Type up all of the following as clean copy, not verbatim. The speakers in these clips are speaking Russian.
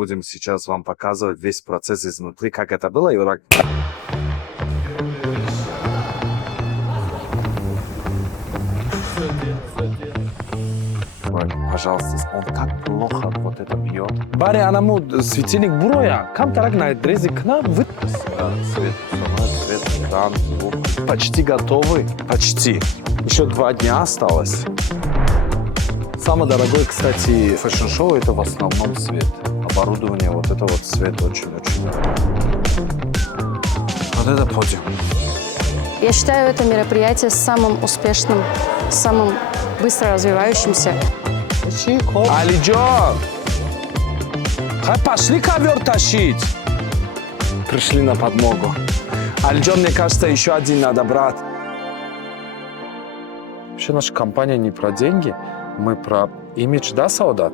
будем сейчас вам показывать весь процесс изнутри, как это было. И вот так. Пожалуйста, он как плохо вот это бьет. Бари анаму светильник буроя. Кам тарак на дрезик на вы. Свет, свет, дан, звук. Почти готовы. Почти. Еще 2 дня осталось. Самое дорогое, кстати, фэшн-шоу — это в основном свет. Оборудование, вот это вот свет очень-очень. Вот это подиум. Я считаю это мероприятие самым успешным, самым быстро развивающимся. Алиджон! Пошли ковер тащить! Пришли на подмогу. Алиджон, мне кажется, еще один надо брать. Вообще наша компания не про деньги, мы про имидж, да, Саудат?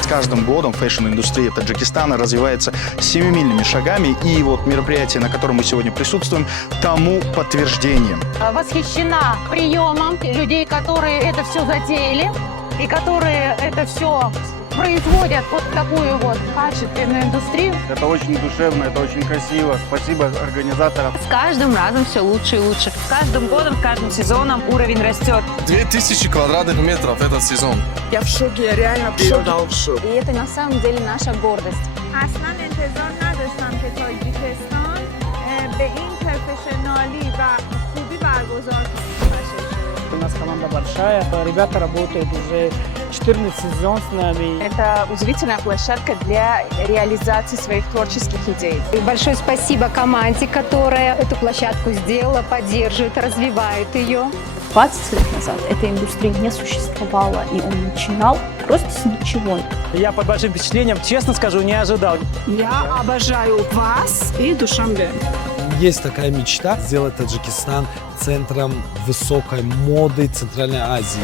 С каждым годом фэшн-индустрия Таджикистана развивается семимильными шагами, и вот мероприятие, на котором мы сегодня присутствуем, тому подтверждением. Восхищена приемом людей, которые это все затеяли и которые это все производят вот такую вот качественную индустрию. Это очень душевно, это очень красиво. Спасибо организаторам. С каждым разом все лучше и лучше. С каждым годом, с каждым сезоном уровень растет. 2000 квадратных метров этот сезон. Я в шоке, я реально в шоке. И это на самом деле наша гордость. اصلا انتظار نداشتم که تاجیکستان به این پروفشنالی و خوبی برگزار بشه. У нас команда большая, ребята работают уже 14 сезон с нами. Это удивительная площадка для реализации своих творческих идей. И большое спасибо команде, которая эту площадку сделала, поддерживает, развивает ее. 20 лет назад этой индустрии не существовало, и он начинал просто с ничего. Я под большим впечатлением, честно скажу, не ожидал. Я обожаю вас и Душанбе. Есть такая мечта сделать Таджикистан центром высокой моды Центральной Азии.